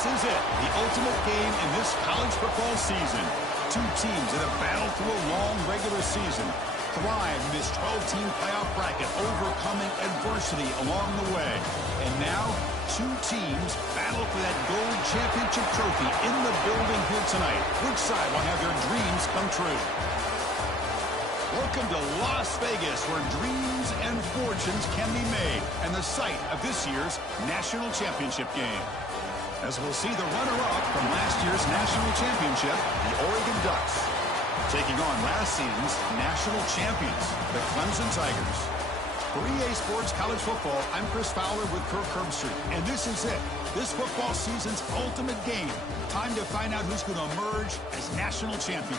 This is it, the ultimate game in this college football season. Two teams that have battled through a long regular season, thrive in this 12-team playoff bracket, overcoming adversity along the way. And now, two teams battle for that gold championship trophy in the building here tonight. Which side will have their dreams come true? Welcome to Las Vegas, where dreams and fortunes can be made, and the site of this year's national championship game. As we'll see the runner-up from last year's national championship, the Oregon Ducks, taking on last season's national champions, the Clemson Tigers. For EA Sports College Football, I'm Chris Fowler with Kirk Herbstreit, and this is it, this football season's ultimate game. Time to find out who's going to emerge as national champion.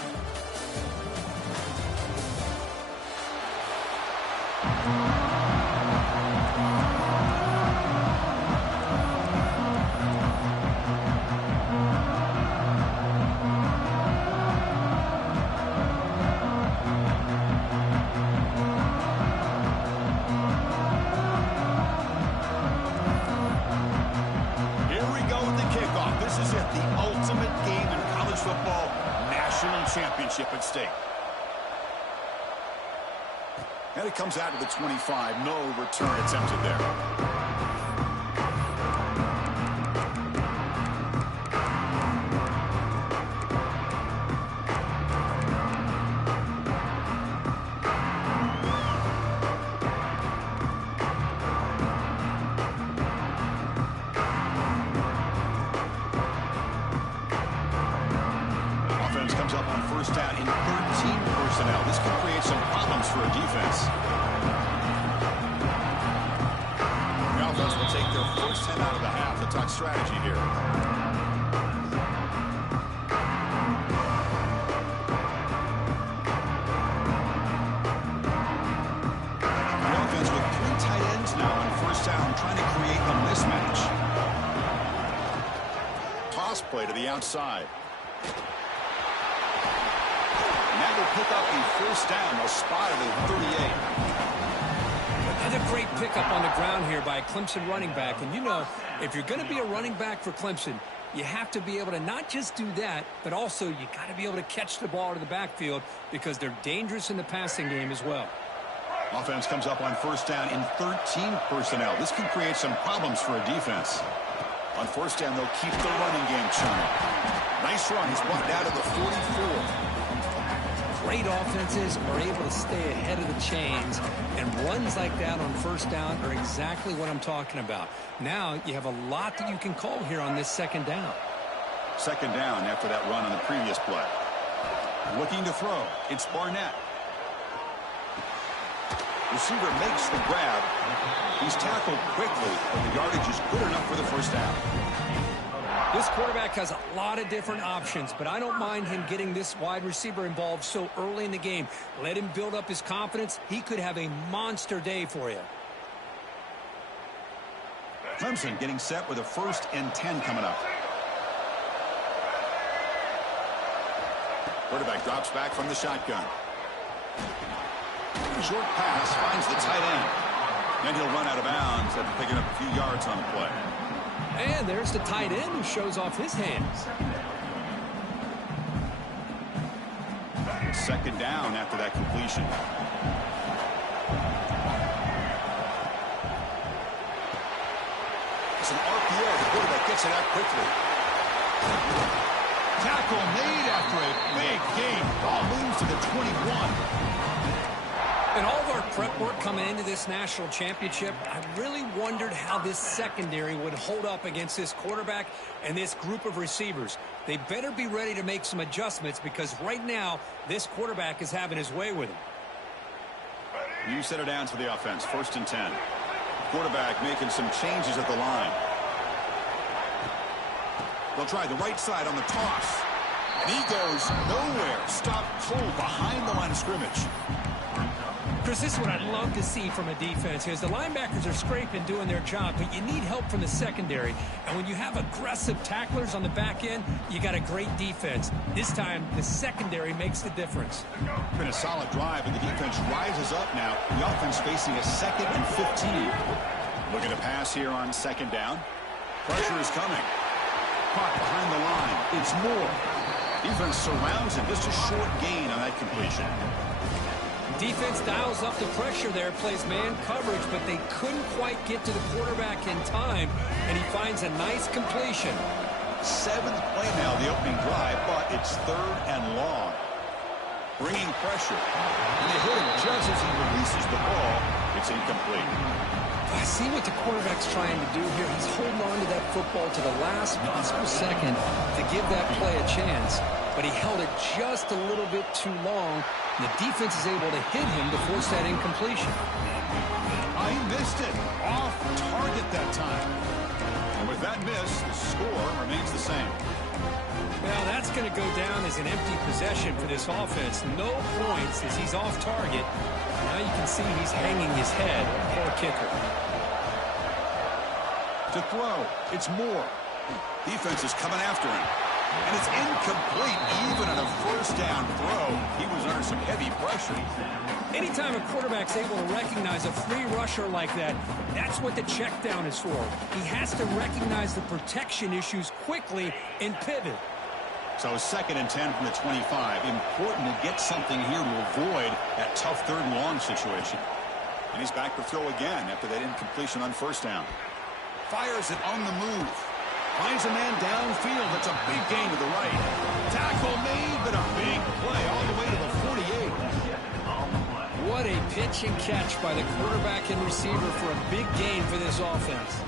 Championship at stake. And it comes out of the 25. No return attempted there. Down in 13 personnel. This could create some problems for a defense. The offense will take their first 10 out of the half. The touch strategy here. The offense with 3 tight ends now on first down, trying to create a mismatch. Toss play to the outside. That will pick up the first down. They'll spot it at 38. Another great pickup on the ground here by a Clemson running back. And you know, if you're going to be a running back for Clemson, you have to be able to not just do that, but also you got to be able to catch the ball to the backfield because they're dangerous in the passing game as well. Offense comes up on first down in 13 personnel. This can create some problems for a defense. On first down, they'll keep the running game churning. Nice run. He's brought down to the 44. Great offenses are able to stay ahead of the chains, and runs like that on first down are exactly what I'm talking about. Now you have a lot that you can call here on this second down. Second down after that run on the previous play. Looking to throw. It's Barnett. Receiver makes the grab. He's tackled quickly, but the yardage is good enough for the first down. This quarterback has a lot of different options, but I don't mind him getting this wide receiver involved so early in the game. Let him build up his confidence. He could have a monster day for you. Clemson getting set with a 1st and 10 coming up. Quarterback drops back from the shotgun. Short pass finds the tight end. And he'll run out of bounds after picking up a few yards on the play. And there's the tight end who shows off his hands. Second down after that completion. It's an RPO. The quarterback gets it out quickly. Tackle made after a big gain. Ball moves to the 21. In all of our prep work coming into this national championship, I really wondered how this secondary would hold up against this quarterback and this group of receivers. They better be ready to make some adjustments because right now, this quarterback is having his way with him. You set it down to the offense, 1st and 10. Quarterback making some changes at the line. They'll try the right side on the toss. And he goes nowhere. Stopped cold behind the line of scrimmage. Chris, this is what I'd love to see from a defense is the linebackers are scraping, doing their job, but you need help from the secondary. And when you have aggressive tacklers on the back end, you got a great defense. This time, the secondary makes the difference. Been a solid drive, and the defense rises up now. The offense facing a 2nd and 15. Looking to pass here on 2nd down. Pressure is coming. caught behind the line. It's Moore. Defense surrounds him. Just a short gain on that completion. Defense dials up the pressure there, plays man coverage, but they couldn't quite get to the quarterback in time, and he finds a nice completion. 7th play now, the opening drive, but it's 3rd and long. Bringing pressure. And they hit him just as he releases the ball. It's incomplete. I see what the quarterback's trying to do here. He's holding on to that football to the last possible second to give that play a chance. But he held it just a little bit too long. And the defense is able to hit him to force that incompletion. He missed it. Off target that time. And with that miss, the score remains the same. Well, that's going to go down as an empty possession for this offense. No points as he's off target. Now you can see he's hanging his head. Poor kicker. To throw, it's Moore. Defense is coming after him. And it's incomplete, even on a first down throw. He was under some heavy pressure. Anytime a quarterback's able to recognize a free rusher like that, that's what the check down is for. He has to recognize the protection issues quickly and pivot. So 2nd and 10 from the 25. Important to get something here to avoid that tough 3rd and long situation. And he's back to throw again after that incompletion on first down. Fires it on the move. Finds a man downfield. That's a big gain to the right. Tackle made, but a big play all the way to the 48. What a pitch and catch by the quarterback and receiver for a big gain for this offense.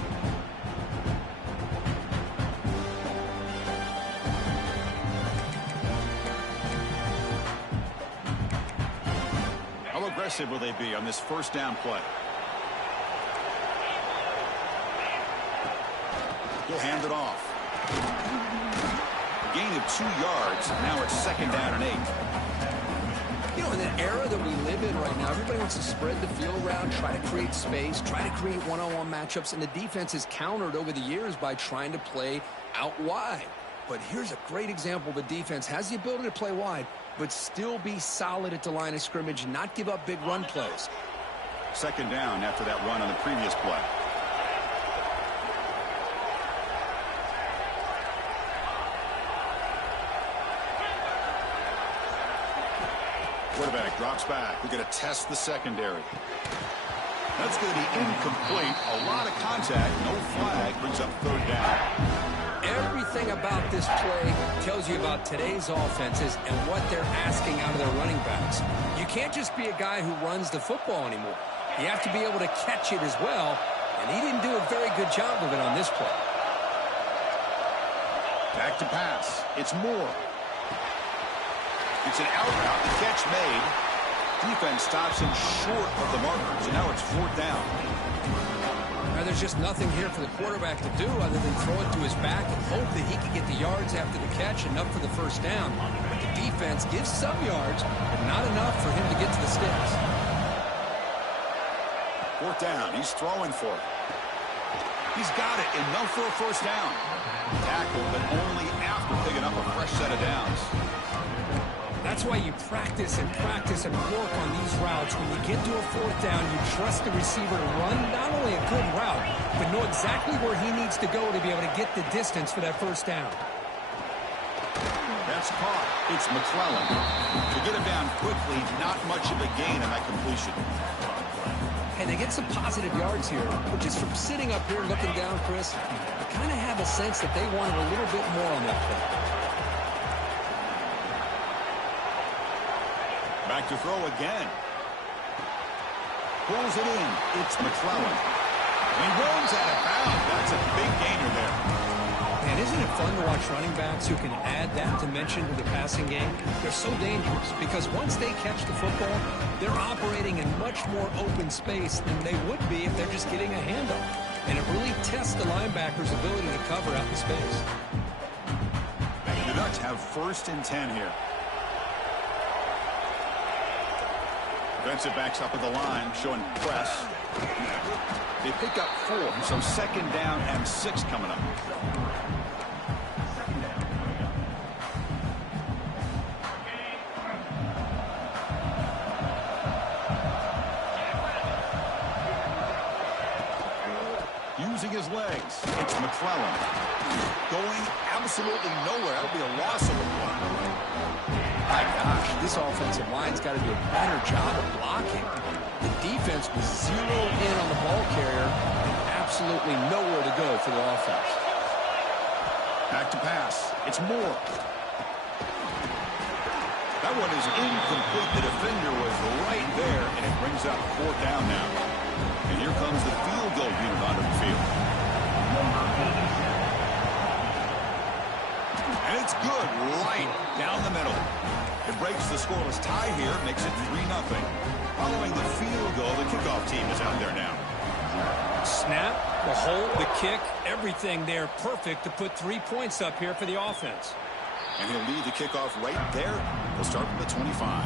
How aggressive will they be on this first down play? He'll hand it off. Gain of 2 yards. Now it's 2nd down and 8. You know, in the era that we live in right now, everybody wants to spread the field around, try to create space, try to create one-on-one matchups, and the defense is countered over the years by trying to play out wide. But here's a great example. The defense has the ability to play wide, but still be solid at the line of scrimmage and not give up big run plays. 2nd down after that run on the previous play. Quarterback drops back. We're going to test the secondary. That's going to be incomplete. A lot of contact. No flag. Brings up 3rd down. Everything about this play tells you about today's offenses and what they're asking out of their running backs. You can't just be a guy who runs the football anymore. You have to be able to catch it as well, and he didn't do a very good job of it on this play. Back to pass. It's Moore. It's an out route. The catch made. Defense stops him short of the markers, and now it's 4th down. Now, there's just nothing here for the quarterback to do other than throw it to his back and hope that he can get the yards after the catch, enough for the first down. But the defense gives some yards, but not enough for him to get to the sticks. 4th down. He's throwing for it. He's got it. Enough for a first down. Tackle, but only after picking up a fresh set of downs. That's why you practice and practice and work on these routes. When you get to a 4th down, you trust the receiver to run not only a good route, but know exactly where he needs to go to be able to get the distance for that first down. That's caught. It's McClellan. To get him down quickly, not much of a gain on that completion. Hey, they get some positive yards here, but just from sitting up here looking down, Chris, I kind of have a sense that they wanted a little bit more on that play. Back to throw again. Pulls it in. It's McClellan. He runs out of bounds. That's a big gainer there. Man, isn't it fun to watch running backs who can add that dimension to the passing game? They're so dangerous because once they catch the football, they're operating in much more open space than they would be if they're just getting a handoff. And it really tests the linebacker's ability to cover out the space. The Ducks have 1st and 10 here. Defensive backs up at the line, showing press. They pick up 4, so 2nd down and 6 coming up. Using his legs, it's McClellan. Going absolutely nowhere. That'll be a loss of a play. My gosh, this offensive line's got to do a better job of blocking. The defense was zeroed in on the ball carrier and absolutely nowhere to go for the offense. Back to pass. It's Moore. That one is incomplete. The defender was right there, and it brings up 4th down now. And here comes the field goal unit onto the field. And it's good right down the middle. It breaks the scoreless tie here, makes it 3-0. Following the field goal, the kickoff team is out there now. Snap, the hold, the kick, everything there perfect to put 3 points up here for the offense. And he'll lead the kickoff right there. He'll start from the 25.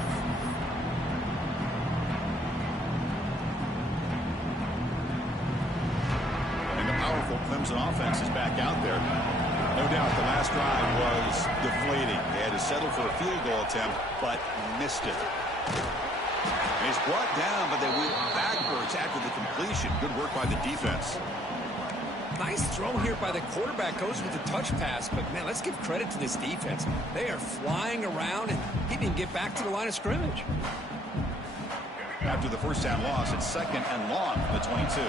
And the powerful Clemson offense is back out there. No doubt the last drive was deflating. They had to settle for a field goal attempt, but missed it. And he's brought down, but they went backwards after the completion. Good work by the defense. Nice throw here by the quarterback. Goes with the touch pass, but man, let's give credit to this defense. They are flying around, and he didn't get back to the line of scrimmage. After the first down loss, it's 2nd and long from the 22.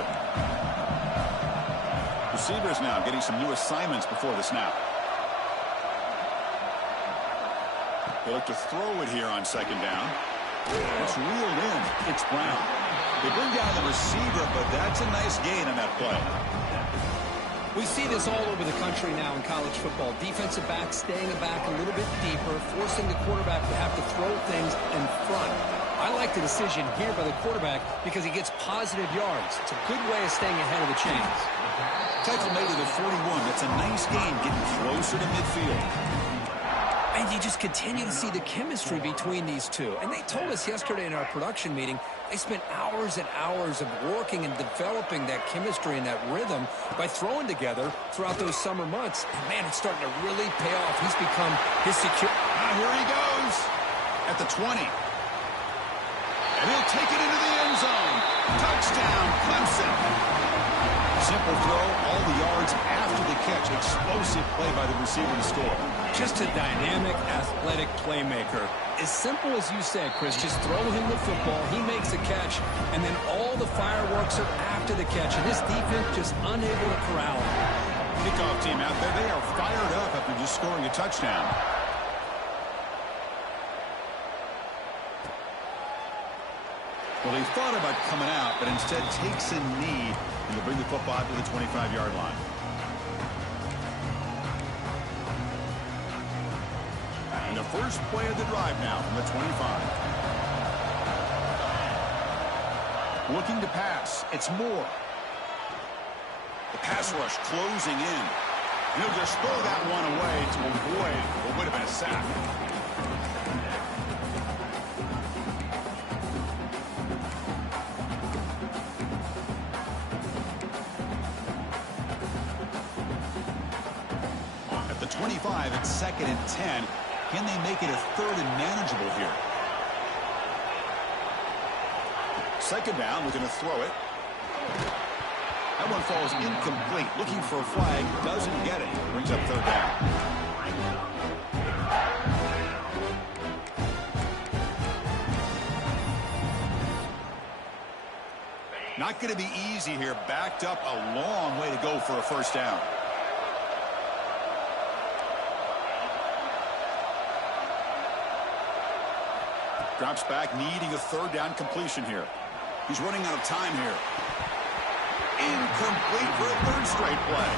Receivers now getting some new assignments before the snap. They look to throw it here on 2nd down. It's reeled in. It's Brown. They bring down the receiver, but that's a nice gain on that play. We see this all over the country now in college football. Defensive backs staying back a little bit deeper, forcing the quarterback to have to throw things in front. I like the decision here by the quarterback because he gets positive yards. It's a good way of staying ahead of the chains. Tackle made it at 41. That's a nice gain, getting closer to midfield. And you just continue to see the chemistry between these two. And they told us yesterday in our production meeting, they spent hours and hours of working and developing that chemistry and that rhythm by throwing together throughout those summer months. And, man, it's starting to really pay off. He's become his secure. Now here he goes at the 20. And he'll take it into the end zone. Touchdown, Clemson. Simple throw, all the yards after the catch. Explosive play by the receiver to score. Just a dynamic, athletic playmaker. As simple as you said, Chris, just throw him the football, he makes a catch, and then all the fireworks are after the catch, and this defense just unable to corral him. Kickoff team out there, they are fired up after just scoring a touchdown. Well, he thought about coming out, but instead takes a knee, and he'll bring the football to the 25-yard line. And the first play of the drive now from the 25. Looking to pass. It's Moore. The pass rush closing in. And he'll just throw that one away to avoid what would have been a sack. At the 25, it's 2nd and 10. Can they make it a 3rd and manageable here? 2nd down, looking to throw it. That one falls incomplete. Looking for a flag, doesn't get it. Brings up 3rd down. Not going to be easy here. Backed up a long way to go for a first down. Drops back, needing a 3rd down completion here. He's running out of time here. Incomplete for a 3rd straight play.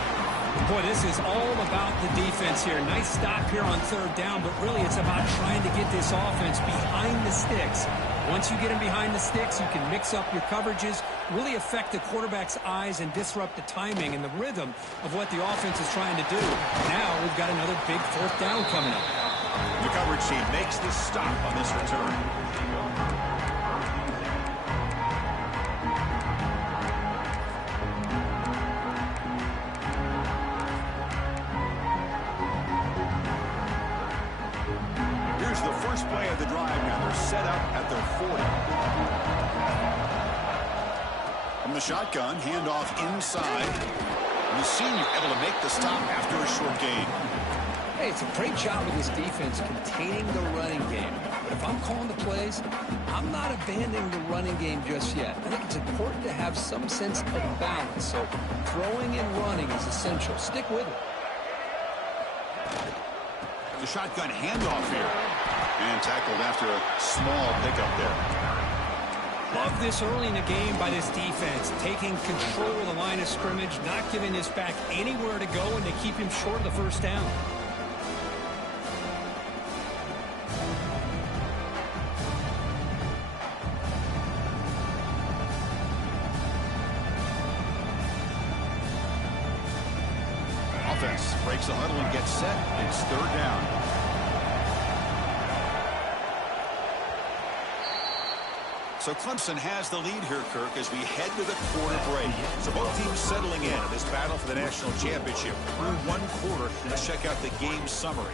Boy, this is all about the defense here. Nice stop here on 3rd down, but really it's about trying to get this offense behind the sticks. Once you get him behind the sticks, you can mix up your coverages, really affect the quarterback's eyes and disrupt the timing and the rhythm of what the offense is trying to do. Now we've got another big 4th down coming up. The coverage team makes the stop on this return. Here's the first play of the drive now. They're set up at their 40. From the shotgun, handoff inside. The senior able to make the stop after a short gain. Hey, it's a great job of this defense containing the running game. But if I'm calling the plays, I'm not abandoning the running game just yet. I think it's important to have some sense of balance. So throwing and running is essential. Stick with it. The shotgun handoff here. And tackled after a small pickup there. Love this early in the game by this defense. Taking control of the line of scrimmage, not giving this back anywhere to go, and to keep him short of the first down. Offense breaks the huddle and gets set. It's third down. So Clemson has the lead here, Kirk, as we head to the quarter break. So both teams settling in this battle for the national championship. Through one quarter, let's check out the game summary.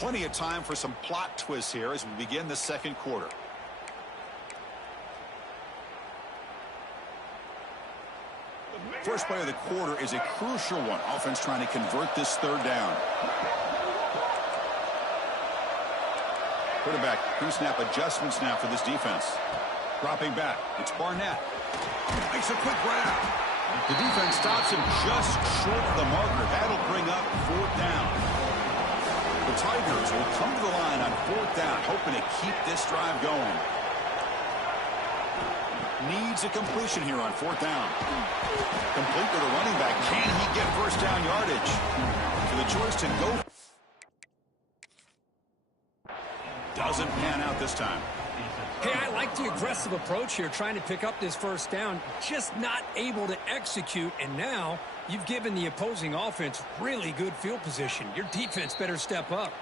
Plenty of time for some plot twists here as we begin the second quarter. First play of the quarter is a crucial one. Offense trying to convert this third down. Quarterback, pre-snap adjustments now for this defense. Dropping back, it's Barnett. Makes a quick grab. The defense stops him just short of the marker. That'll bring up fourth down. The Tigers will come to the line on fourth down, hoping to keep this drive going. Needs a completion here on fourth down. Complete to the running back. Can he get first down yardage? For the choice to go. Doesn't pan out this time. Hey, I like the aggressive approach here, trying to pick up this first down, just not able to execute, and now you've given the opposing offense really good field position. Your defense better step up.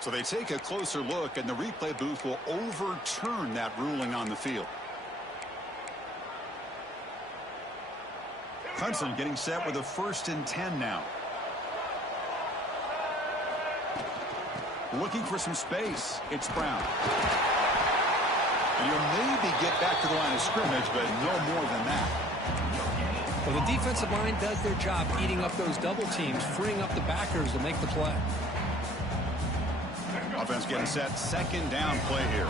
So they take a closer look, and the replay booth will overturn that ruling on the field. Clemson getting set with a 1st and 10 now. Looking for some space. It's Brown. And you'll maybe get back to the line of scrimmage, but no more than that. Well, the defensive line does their job eating up those double teams, freeing up the backers to make the play. Offense getting set. Second down play here.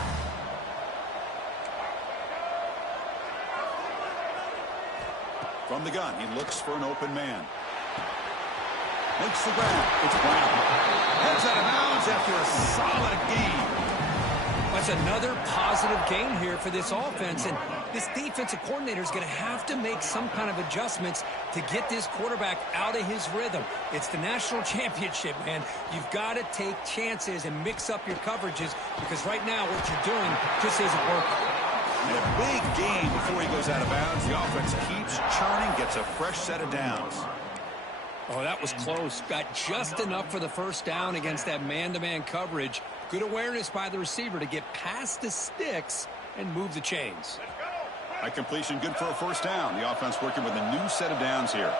From the gun, he looks for an open man. Makes the grab. It's Brown. Heads out of bounds after a solid gain. That's another positive gain here for this offense, and this defensive coordinator is going to have to make some kind of adjustments to get this quarterback out of his rhythm. It's the national championship, man. You've got to take chances and mix up your coverages, because right now what you're doing just isn't working. And a big gain before he goes out of bounds. The offense keeps churning, gets a fresh set of downs. Oh, that was close. Got just enough for the first down against that man-to-man coverage. Good awareness by the receiver to get past the sticks and move the chains. A completion good for a first down. The offense working with a new set of downs here.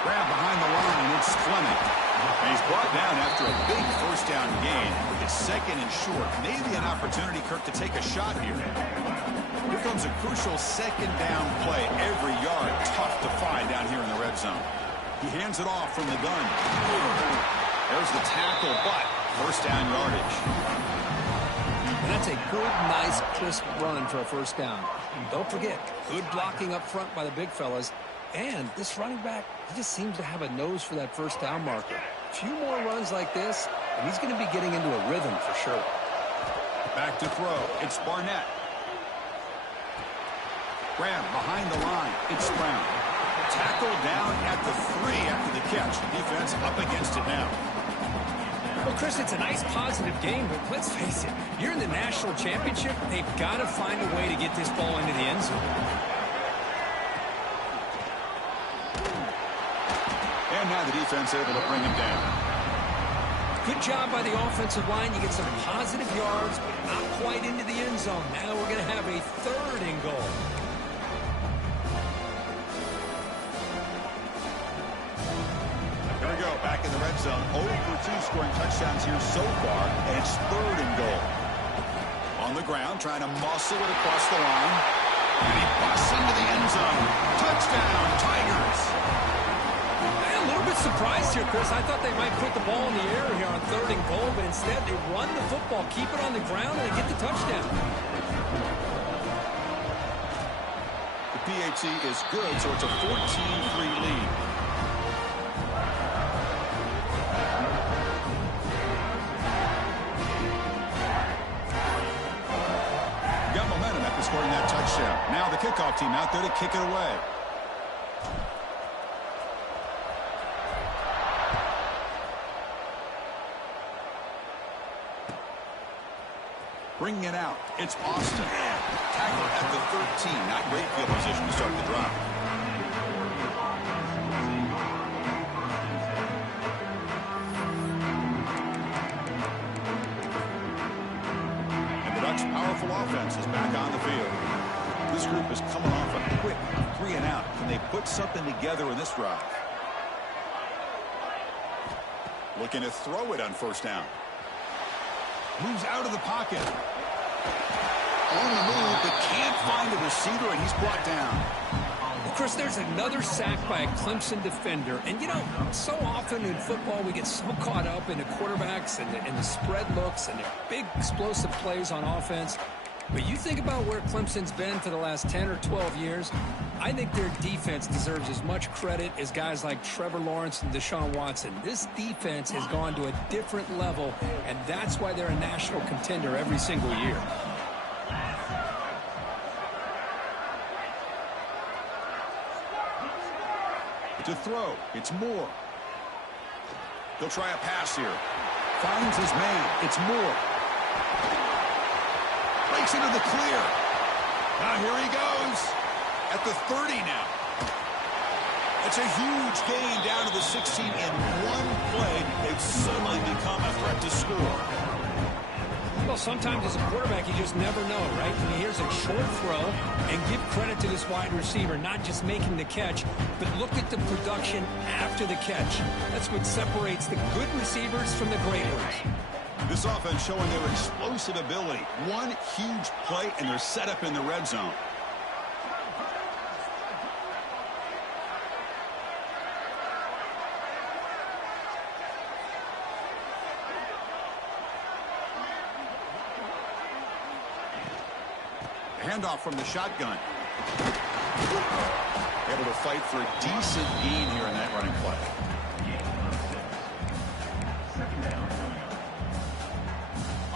Grab behind the line. It's Fleming. And he's brought down after a big first down gain. It's second and short. Maybe an opportunity, Kirk, to take a shot here. Here comes a crucial second down play. Every yard tough to find down here in the red zone. He hands it off from the gun. There's the tackle, but first down yardage. And that's a good, nice, crisp run for a first down. And don't forget, good blocking up front by the big fellas. And this running back, he just seems to have a nose for that first down marker. A few more runs like this, and he's going to be getting into a rhythm for sure. Back to throw. It's Barnett. Grab behind the line. It's Brown. Tackled down at the 3 after the catch. The defense up against it now. Well, Chris, it's a nice positive game, but let's face it, you're in the national championship. They've got to find a way to get this ball into the end zone. And now the defense able to bring him down. Good job by the offensive line. You get some positive yards, but not quite into the end zone. Now we're going to have a 3rd and goal. Here we go, back in the red zone. 0 for 2 scoring touchdowns here so far, and it's 3rd and goal. On the ground, trying to muscle it across the line. And he busts into the end zone. Touchdown, Tigers. A little bit surprised here, Chris. I thought they might put the ball in the air here on 3rd and goal, but instead they run the football, keep it on the ground, and they get the touchdown. The PAT is good, so it's a 14-3 lead. Got momentum after scoring that touchdown. Now the kickoff team out there to kick it away. Bringing it out, it's Austin. Tackle at the 13. Not great field position to start the drive. And the Ducks' powerful offense is back on the field. This group is coming off a quick 3 and out. Can they put something together in this drive? Looking to throw it on 1st down. Moves out of the pocket. On the move, but can't find a receiver, and he's brought down. Well, Chris, there's another sack by a Clemson defender. And, you know, so often in football we get so caught up in the quarterbacks and the spread looks and the big explosive plays on offense. But you think about where Clemson's been for the last 10 or 12 years, I think their defense deserves as much credit as guys like Trevor Lawrence and Deshaun Watson. This defense has gone to a different level, and that's why they're a national contender every single year. To throw, it's Moore. He'll try a pass here. Finds his man. It's Moore. Breaks into the clear. Now here he goes. At the 30 now. It's a huge gain down to the 16 in one play. They've suddenly become a threat to score. Well, sometimes as a quarterback, you just never know, right? I mean, here's a short throw, and give credit to this wide receiver, not just making the catch, but look at the production after the catch. That's what separates the good receivers from the great ones. This offense showing their explosive ability. One huge play, and they're set up in the red zone. Handoff from the shotgun. Able to fight for a decent gain here in that running play.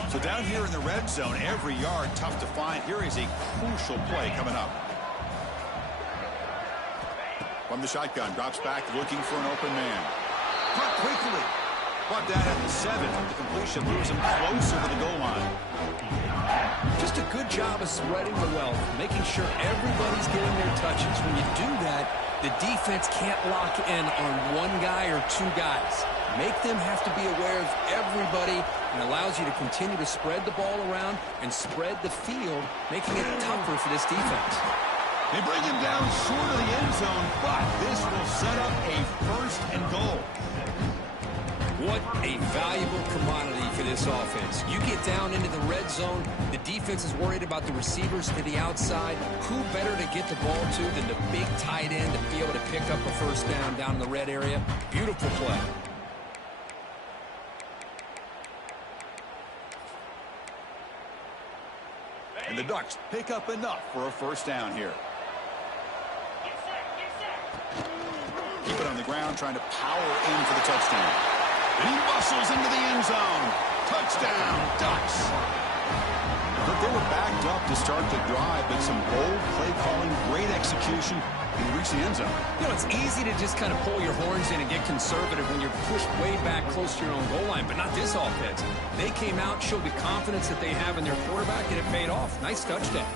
So down here in the red zone, every yard tough to find. Here is a crucial play coming up. From the shotgun, drops back looking for an open man. Caught quickly. Brought down at the 7. The completion moves him closer to the goal line. Just a good job of spreading the wealth, making sure everybody's getting their touches. When you do that, the defense can't lock in on one guy or two guys. Make them have to be aware of everybody, and allows you to continue to spread the ball around and spread the field, making it tougher for this defense. They bring him down short of the end zone, but this will set up a 1st and goal. What a valuable commodity for this offense. You get down into the red zone, the defense is worried about the receivers to the outside. Who better to get the ball to than the big tight end to be able to pick up a 1st down in the red area? Beautiful play. And the Ducks pick up enough for a 1st down here. Keep it on the ground, trying to power in for the touchdown. And he muscles into the end zone. Touchdown, Ducks. But they were backed up to start the drive, but some bold play calling, great execution, and reach the end zone. You know, it's easy to just kind of pull your horns in and get conservative when you're pushed way back close to your own goal line, but not this offense. They came out, showed the confidence that they have in their quarterback, and it paid off. Nice touchdown.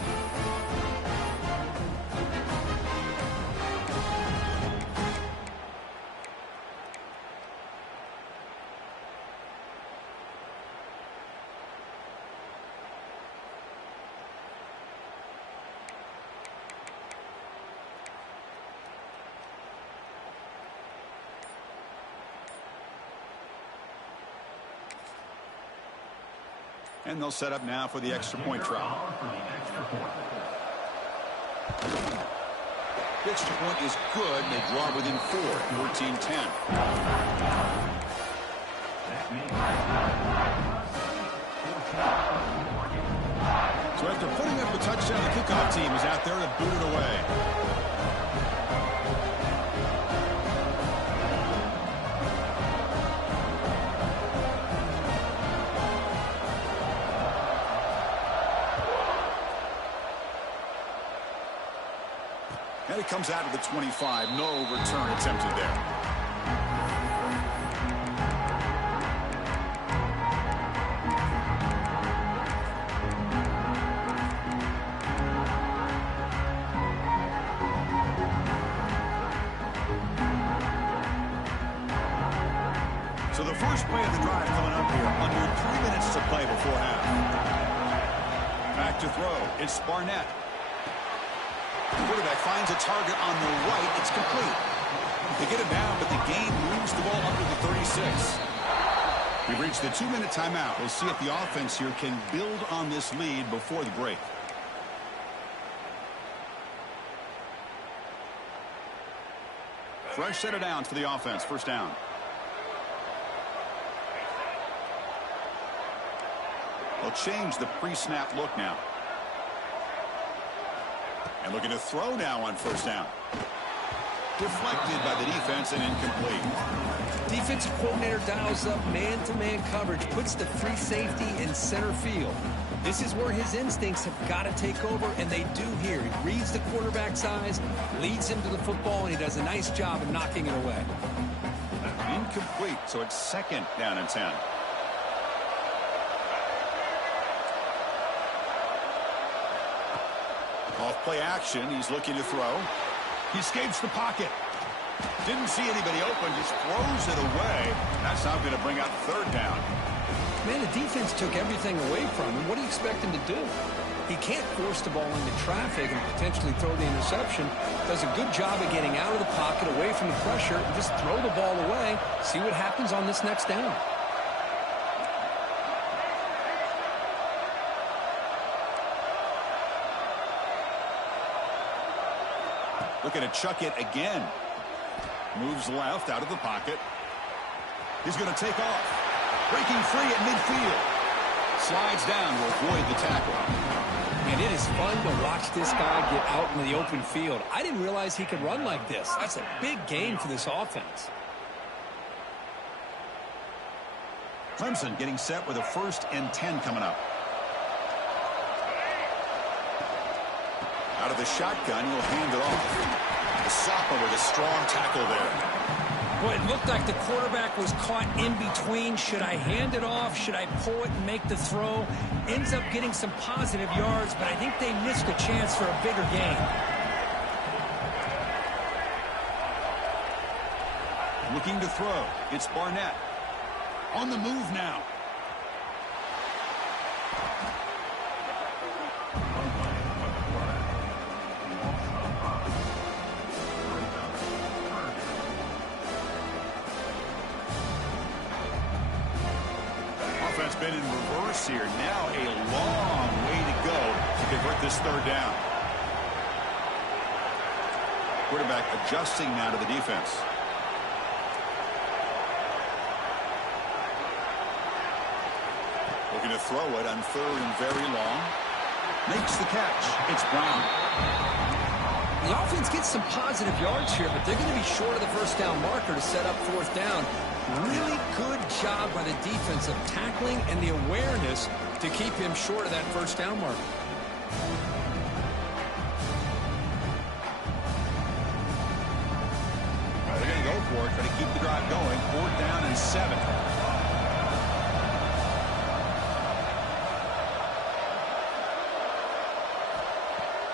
And they'll set up now for the extra point try. Pitch to point is good. They draw within 4, 14-10. So after putting up a touchdown, the kickoff team is out there to boot it away. And it comes out of the 25. No return attempted there. So the first play of the drive coming up here. Under 3 minutes to play before half. Back to throw. It's Barnett. The quarterback finds a target on the right. It's complete. They get it down, but the game moves the ball under the 36. We've reached the 2-minute timeout. We'll see if the offense here can build on this lead before the break. Fresh set of downs for the offense. First down. They'll change the pre-snap look now. And looking to throw now on first down. Deflected by the defense and incomplete. Defensive coordinator dials up man-to-man coverage, puts the free safety in center field. This is where his instincts have got to take over, and they do here. He reads the quarterback's eyes, leads him to the football, and he does a nice job of knocking it away. Incomplete, so it's second down and 10. Off play action, he's looking to throw. He escapes the pocket. Didn't see anybody open, just throws it away. That's now going to bring up third down. Man, the defense took everything away from him. What do you expect him to do? He can't force the ball into traffic and potentially throw the interception. Does a good job of getting out of the pocket, away from the pressure, and just throw the ball away. See what happens on this next down. Looking to chuck it again. Moves left out of the pocket. He's going to take off. Breaking free at midfield. Slides down to avoid the tackle. And it is fun to watch this guy get out into the open field. I didn't realize he could run like this. That's a big gain for this offense. Clemson getting set with a 1st and 10 coming up. Out of the shotgun, he'll hand it off. The sophomore with a strong tackle there. Well, it looked like the quarterback was caught in between. Should I hand it off? Should I pull it and make the throw? Ends up getting some positive yards, but I think they missed a chance for a bigger gain. Looking to throw. It's Barnett. On the move now. Offense been in reverse here. Now a long way to go to convert this third down. Quarterback adjusting now to the defense. Looking to throw it on 3rd and very long. Makes the catch. It's Brown. The offense gets some positive yards here, but they're going to be short of the first down marker to set up 4th down. Really good job by the defense of tackling and the awareness to keep him short of that first down marker. They're going to go for it, try to keep the drive going. 4th down and 7.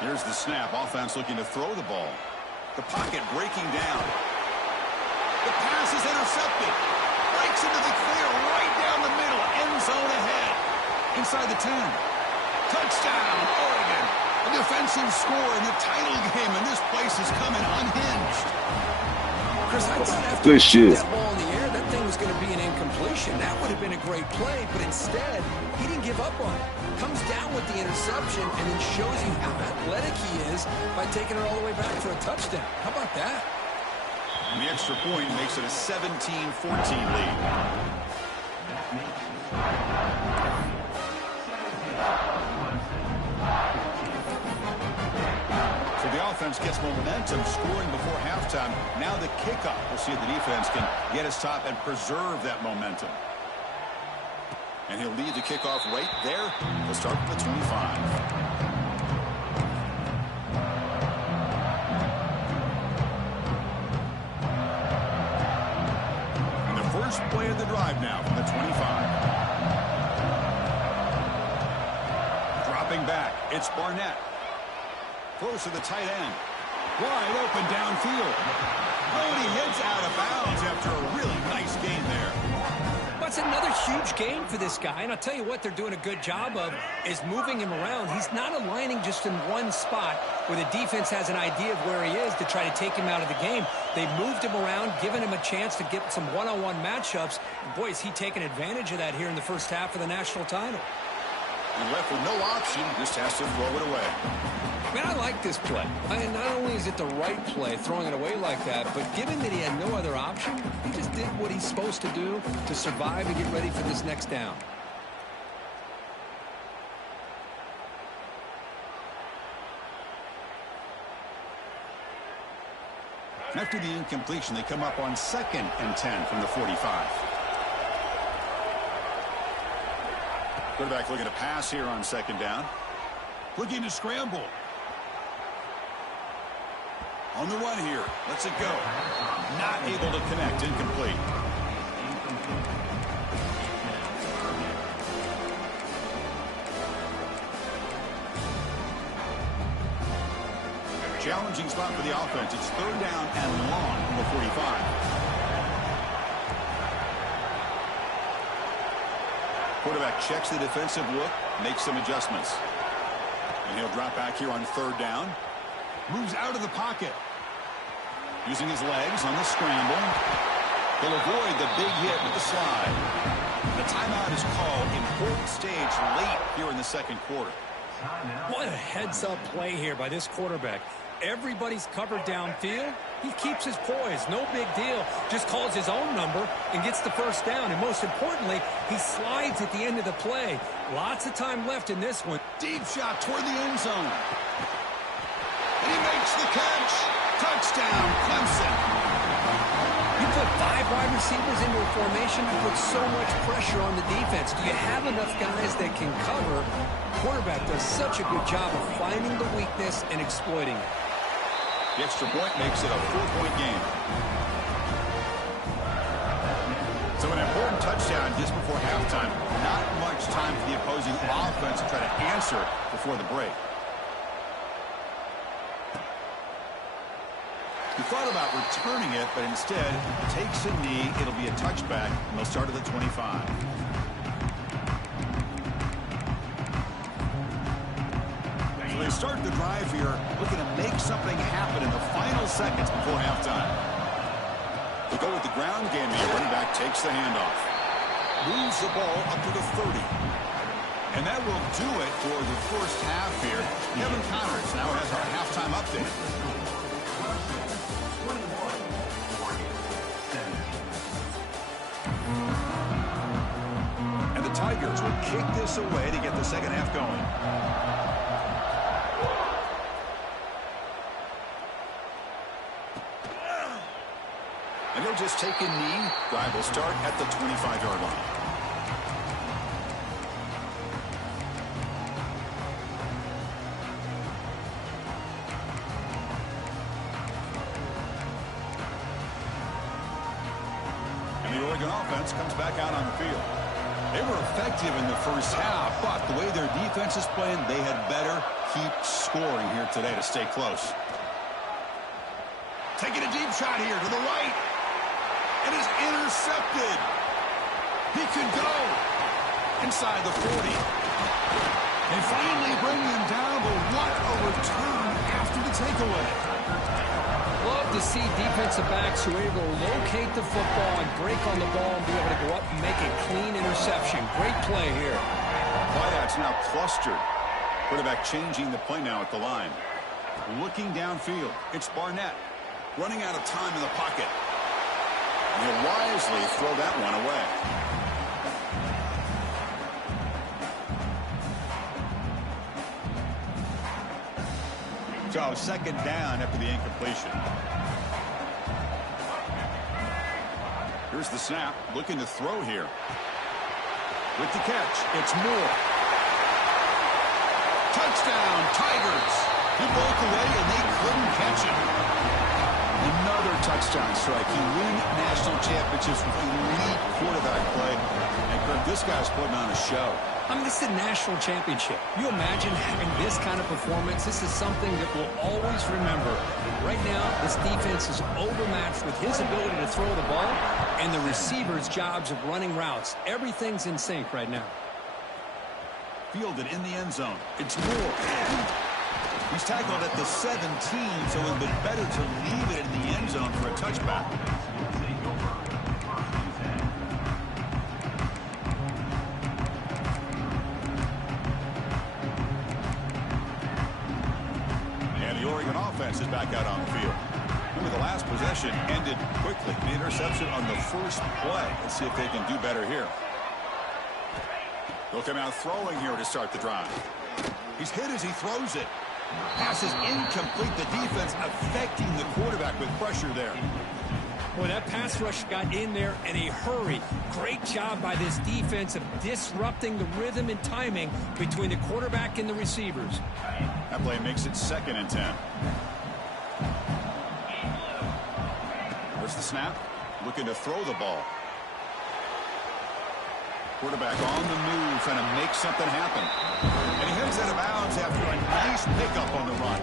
Here's the snap. Offense looking to throw the ball. The pocket breaking down. The pass is intercepted. Breaks into the clear right down the middle. End zone ahead. Inside the 10. Touchdown, Oregon. A defensive score in the title game, and this place is coming unhinged. Chris, I thought after that ball in the air, that thing was going to be an incompletion. That would have been a great play, but instead, he didn't give up on it. Comes down with the interception and then shows you how athletic he is by taking it all the way back for a touchdown. How about that? And the extra point makes it a 17-14 lead. So the offense gets momentum, scoring before halftime. Now the kickoff. We'll see if the defense can get his top and preserve that momentum. And he'll lead the kickoff right there. He'll start from the 25. And the first play of the drive now from the 25. Dropping back, it's Barnett. Throws to the tight end. Wide open downfield. Oh, and he heads out of bounds after a really nice gain there. That's another huge game for this guy, and I'll tell you what they're doing a good job of is moving him around. He's not aligning just in one spot where the defense has an idea of where he is to try to take him out of the game. They've moved him around, given him a chance to get some one-on-one matchups. And boy, is he taking advantage of that here in the first half of the national title. And left with no option, just has to throw it away. Man, I like this play. And not only is it the right play, throwing it away like that, but given that he had no other option, he just did what he's supposed to do to survive and get ready for this next down. After the incompletion, they come up on 2nd and 10 from the 45. Quarterback looking to pass here on 2nd down. Looking to scramble. On the run here. Lets it go. Not able to connect. Incomplete. Challenging spot for the offense. It's 3rd down and long from the 45. Quarterback checks the defensive look, makes some adjustments. And he'll drop back here on 3rd down. Moves out of the pocket. Using his legs on the scramble. He'll avoid the big hit with the slide. The timeout is called. Important stage late here in the 2nd quarter. What a heads-up play here by this quarterback. Everybody's covered downfield. He keeps his poise. No big deal. Just calls his own number and gets the 1st down. And most importantly, he slides at the end of the play. Lots of time left in this one. Deep shot toward the end zone. And he makes the catch. Touchdown, Clemson. You put 5 wide receivers into a formation, you put so much pressure on the defense. Do you have enough guys that can cover? Quarterback does such a good job of finding the weakness and exploiting it. The extra point makes it a 4-point game. So an important touchdown just before halftime. Not much time for the opposing offense to try to answer before the break. He thought about returning it, but instead takes a knee. It'll be a touchback, and they'll start at the 25. So they start the drive here, looking to make something happen in the final seconds before halftime. They go with the ground game. The running back takes the handoff. Moves the ball up to the 30. And that will do it for the first half here. Kevin Connors now has our halftime update. And the Tigers will kick this away to get the second half going. And they'll just take a knee. Drive will start at the 25-yard line. And the Oregon offense comes back out on the field. They were effective in the first half, but the way their defense is playing, they had better keep scoring here today to stay close. Taking a deep shot here to the right. It is intercepted. He could go inside the 40. They finally bring him down, but what a return after the takeaway. Love love to see defensive backs who are able to locate the football and break on the ball and be able to go up and make a clean interception. Great play here. Wideouts now clustered. Quarterback changing the play now at the line. Looking downfield. It's Barnett. Running out of time in the pocket. And he'll wisely throw that one away. So second down after the incompletion. Here's the snap. Looking to throw here. With the catch, it's Moore. Touchdown, Tigers. He broke away and they couldn't catch him. Another touchdown strike. He win national championships with elite quarterback play. And Kirk, this guy's putting on a show. I mean, this is a national championship. You imagine having this kind of performance? This is something that we'll always remember. Right now, this defense is overmatched with his ability to throw the ball and the receivers' jobs of running routes. Everything's in sync right now. Fielded in the end zone. It's Moore. He's tackled at the 17, so it would have been better to leave it in the end zone for a touchback. And the Oregon offense is back out on the field. Remember, the last possession ended quickly. The interception on the first play. Let's see if they can do better here. They'll come out throwing here to start the drive. He's hit as he throws it. Pass is incomplete. The defense affecting the quarterback with pressure there. Boy, that pass rush got in there in a hurry. Great job by this defense of disrupting the rhythm and timing between the quarterback and the receivers. That play makes it 2nd and 10. There's the snap. Looking to throw the ball. Quarterback on the move, trying to make something happen. And he heads out of bounds after a nice pickup on the run.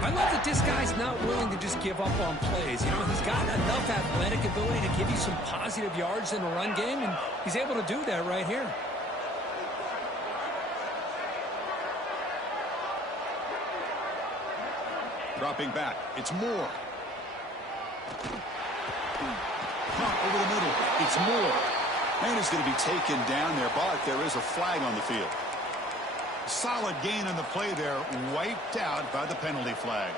I love that this guy's not willing to just give up on plays. You know, he's got enough athletic ability to give you some positive yards in the run game, and he's able to do that right here. Dropping back, it's Moore. Caught over the middle, it's Moore. Man is going to be taken down there, but there is a flag on the field. Solid gain on the play there, wiped out by the penalty flag.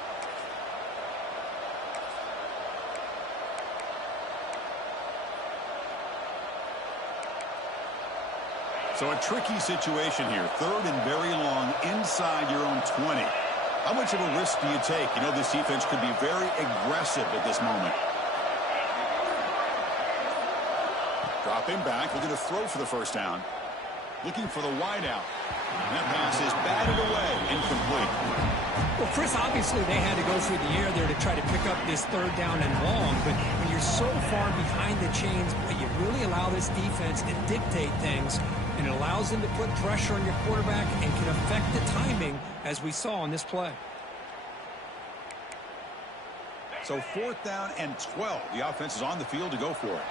So a tricky situation here. 3rd and very long inside your own 20. How much of a risk do you take? You know, this defense could be very aggressive at this moment. Dropping back, looking to throw for the first down. Looking for the wideout. That pass is batted away, incomplete. Well, Chris, obviously they had to go through the air there to try to pick up this 3rd down and long, but when you're so far behind the chains, you really allow this defense to dictate things, and it allows them to put pressure on your quarterback and can affect the timing, as we saw on this play. So 4th down and 12. The offense is on the field to go for it.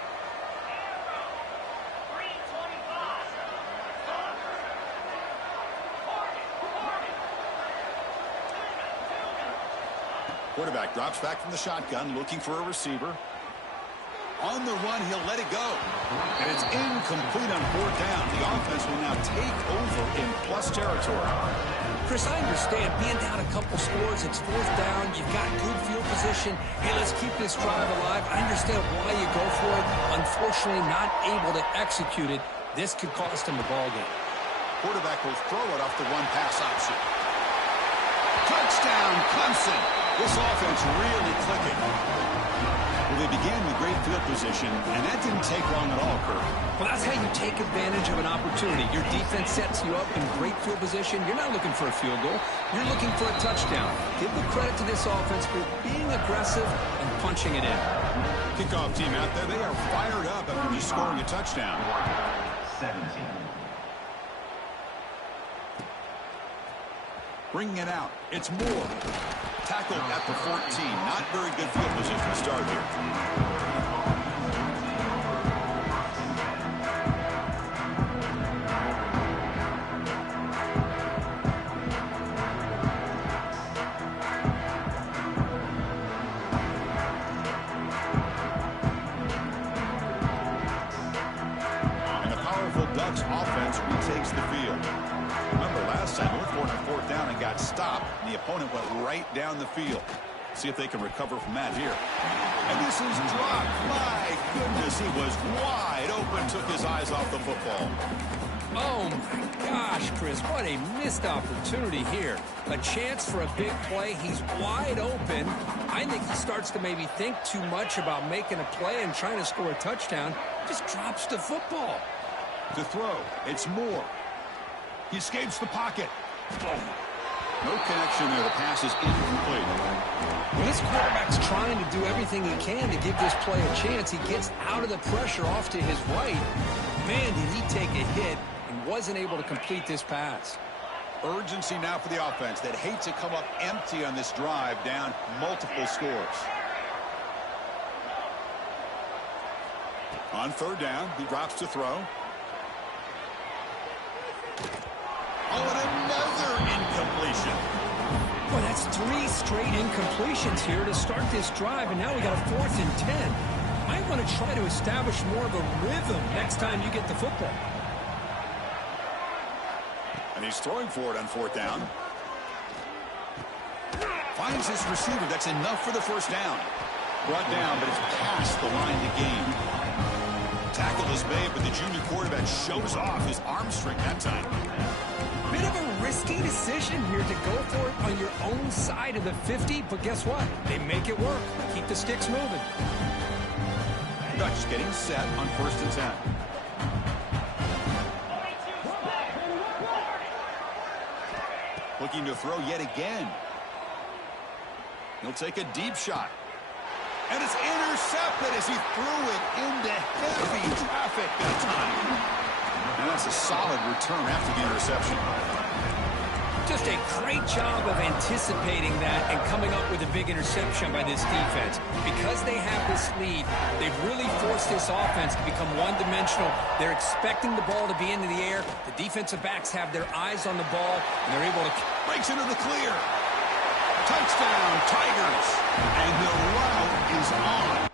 Quarterback drops back from the shotgun, looking for a receiver. On the run, he'll let it go. And it's incomplete on 4th down. The offense will now take over in plus territory. Chris, I understand being down a couple scores, it's 4th down, you've got good field position. Hey, let's keep this drive alive. I understand why you go for it. Unfortunately, not able to execute it. This could cost him the ball game. Quarterback will throw it off the run pass option. Touchdown, Clemson. This offense really clicking. Well, they began with great field position, and that didn't take long at all, Kirk. Well, that's how you take advantage of an opportunity. Your defense sets you up in great field position. You're not looking for a field goal. You're looking for a touchdown. Give the credit to this offense for being aggressive and punching it in. Kickoff team out there, they are fired up after just scoring a touchdown. 17. Bringing it out, it's Moore. Tackled at the 14. Not very good field position to start here. stop, and the opponent went right down the field. See if they can recover from that here. And this is dropped. My goodness, he was wide open, took his eyes off the football. Oh, my gosh, Chris, what a missed opportunity here. A chance for a big play. He's wide open. I think he starts to maybe think too much about making a play and trying to score a touchdown. Just drops the football. To throw, it's Moore. He escapes the pocket. No connection there. The pass is incomplete. When this quarterback's trying to do everything he can to give this play a chance, he gets out of the pressure off to his right. Man, did he take a hit and wasn't able to complete this pass. Urgency now for the offense that hate to come up empty on this drive, down multiple scores. On third down, he drops to throw. Oh, and another incompletion. Well, that's 3 straight incompletions here to start this drive, and now we got a 4th and 10. Might want to try to establish more of a rhythm next time you get the football. And he's throwing for it on 4th down. Finds his receiver. That's enough for the first down. Brought down, but it's past the line to gain. Tackle is made, but the junior quarterback shows off his arm strength that time. Bit of a risky decision here to go for it on your own side of the 50, but guess what? They make it work. Keep the sticks moving. Dutch getting set on 1st and 10. Looking to throw yet again. He'll take a deep shot. And it's intercepted as he threw it into heavy traffic that time. And that's a solid return after the interception. Just a great job of anticipating that and coming up with a big interception by this defense. Because they have this lead, they've really forced this offense to become one-dimensional. They're expecting the ball to be into the air. The defensive backs have their eyes on the ball, and they're able to... Breaks into the clear. Touchdown, Tigers. And the route is on.